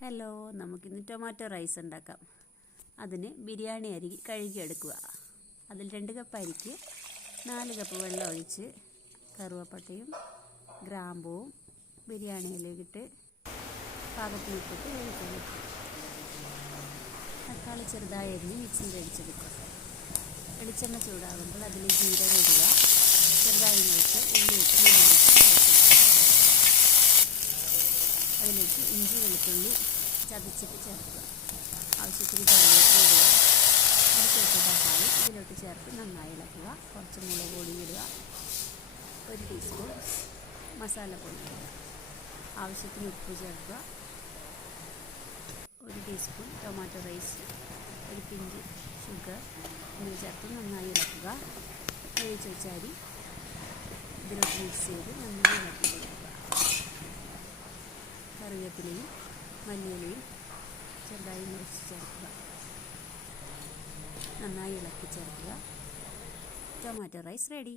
Hello നമുക്കിന്ന് tomato rice ഉണ്ടാക്കാം. അതിന് ബിരിയാണി അരി കഴുകിയെടുക്കുക. അതിൽ രണ്ട് കപ്പ് അരിക്ക് നാല് കപ്പ് വെള്ളം ഒഴിച്ച് കറുവപ്പട്ടയും ഗ്രാമ്പൂവും ബിരിയാണി ഇലയിട്ട് പാകത്തിന് ഇട്ടിട്ട് വേവിക്കാൻ തക്കാളി ചെറുതായി അരിഞ്ഞ് മിക്സിയിൽ അടിച്ചെടുക്കുക വെളിച്ചെണ്ണ ചൂടാകുമ്പോൾ അതിൽ ജീരകം ഇടുക. ചെറുതായി വെച്ച് ഉള്ളി ഇട്ട് അതിലേക്ക് ഇഞ്ചി വെളുത്തുള്ളി ചതച്ചിട്ട് ചേർക്കുക. ആവശ്യത്തിന് കറിവേപ്പില ഇടുക. അരച്ച് വെച്ച തക്കാളി ഇതിലോട്ട് ചേർത്ത് നന്നായി ഇളക്കുക. കുറച്ച് മുളക് പൊടി ഇടുക. ഒരു ടീസ്പൂൺ മസാലപ്പൊടി ഇടുക. ആവശ്യത്തിന് ഉപ്പ് ചേർക്കുക. ഒരു ടീസ്പൂൺ ടൊമാറ്റോ റൈസ് ഒരു പിഞ്ച് ഷുഗർ എന്നിവ ചേർത്ത് നന്നായി ഇളക്കുക. വേവിച്ച് ഇതിലോട്ട് മിക്സ് ചെയ്ത് നന്നായി ഇളക്കി. കൊടുക്കുക കറിവേപ്പിലയും മല്ലിയിലയും ചെറുതായി മുറിച്ച് ചേർക്കുക. നന്നായി ഇളക്കി ചേർക്കുക. Tomato rice ready.